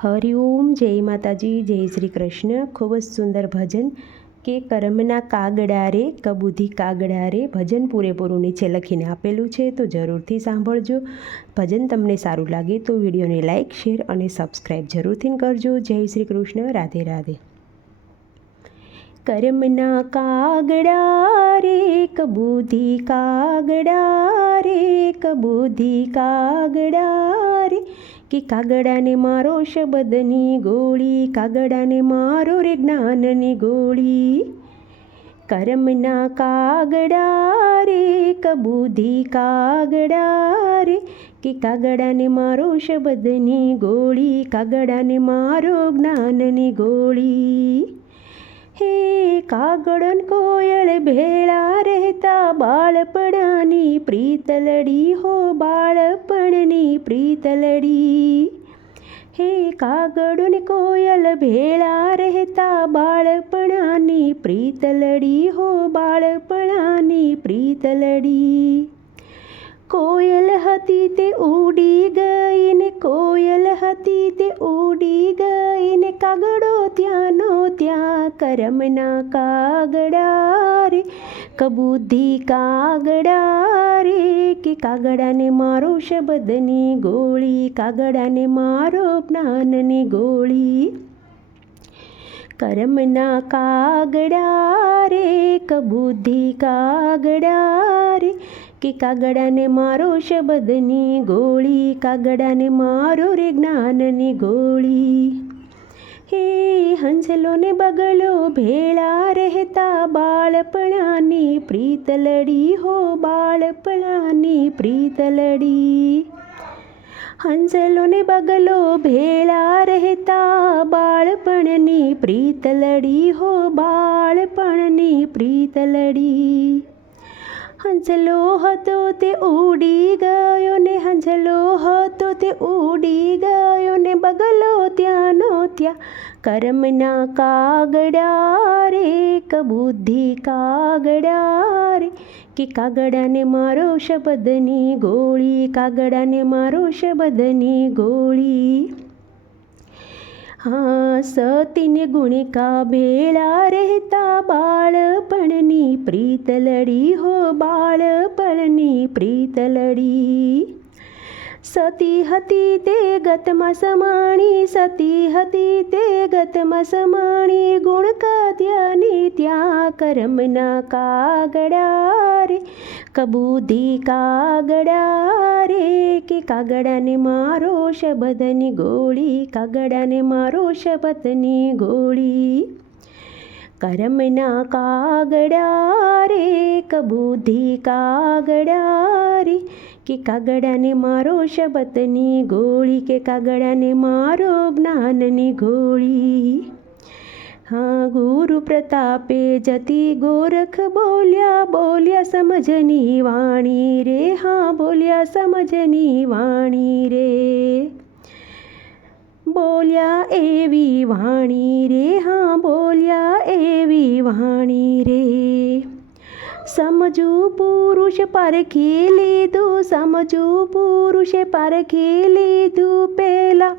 હરિઓમ જય માતાજી, જય શ્રી કૃષ્ણ. ખૂબ જ સુંદર ભજન કે કર્મના કાગડા રે કબૂધી કાગડા રે ભજન પૂરેપૂરું નીચે લખીને આપેલું છે. તો જરૂરથી સાંભળજો. ભજન તમને સારું લાગે તો વિડીયોને લાઇક શેર અને સબસ્ક્રાઈબ જરૂરથી કરજો. જય શ્રી કૃષ્ણ. રાધે રાધે. કર્મના કાગડા રે કબૂધી કાગડા રે કબૂધી કાગડા રે કે કાગડાને મારો શબ્દની ગોળી, કાગડાને મારો રે જ્ઞાનની ગોળી. કરમના કાગડા રે, કબૂધી કાગડા રે, કે કાગડાને મારો શબ્દની ગોળી, કાગડાને મારો જ્ઞાનની ગોળી. હે કાગળન કોયળ ભેળા રહેતા બાળપણાની પ્રીતલડી હો બાળપણની પ્રીતલડી. હે કાગળન કોયલ ભેળા રહેતા બાળપણાની પ્રીતલડી હો બાળપણાની પ્રીતલડી. કોયલ હતી તે ઉડી ગઈ કરમના કાગડા રે કબૂધી કાગડા રે કે કાગડાને મારો શબ્દની ગોળી, કાગડાને મારો જ્ઞાનની ગોળી. કરમના કાગડા રે કબૂધી કાગડા રે કે કાગડાને મારો શબ્દની ગોળી, કાગડાને મારો રે જ્ઞાનની ગોળી. હે હંસલો ને બગલો ભેળા રહેતા બાળપણાની પ્રીતલડી હો બાળપણાની પ્રીતલડી હંસલો ને બગલો ભેળા રહેતા બાળપણની પ્રીતલડી હો બાળપણની પ્રીતલડી હંસલો હતો તે ઉડી ગયો ને હંસલો હતો તે ઉડી ગયો ને બગલો ત્યાંનો ત્યાં. કર્મના કાગડા રે કબુદ્ધિ કાગડા રે, કે કાગડાને મારો શબ્દની ગોળી, કાગડાને મારો શબ્દની ગોળી. હા, સતીને ગુણિકા ભેળા રહેતા બાળપણની પ્રીતલડી હો, બાળપણની પ્રીતલડી સતી હતી તે ગતમાં સમાણી, સતી હતી તે ગતમાં સમાણી ગુણકા કાદ્યાની ત્યાં કરમના કાગડા રે કબૂધી કાગડા રે કે કાગડાને મારો શબદની ગોળી કાગડાને મારો શબદની ગોળી કરમના કાગડા રે કબૂધી કાગડા રે કે કાગડાને મારો શબદની ગોળી કે કાગડાને મારો જ્ઞાનની ગોળી હા, ગુરુ પ્રતાપે જતી ગોરખ બોલ્યા બોલ્યા સમજની વાણી રે. હા, બોલ્યા સમજની વાણી રે. બોલ્યા એવી વાણી રે. હા, બોલ્યા એવી વાણી રે. સમજુ પુરુષ પરખી લીધું, સમજુ પુરુષે પરખી લીધું પેલા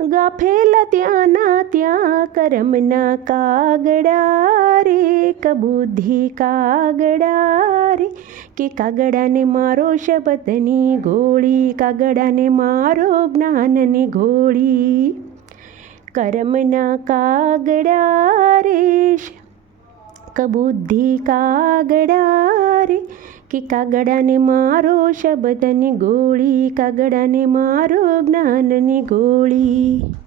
ગાફેલા ત્યાંના ત્યાં કરમના કાગડા રે કબુદ્ધિ કાગડા રે કે કાગડાને મારો શબ્દની ગોળી, કાગડાને મારો જ્ઞાનની ગોળી. કરમના કાગડા રે કબુદ્ધિ કાગડા રે કે કાગડાને મારો શબ્દની ગોળી કાગડાને મારો જ્ઞાનની ગોળી.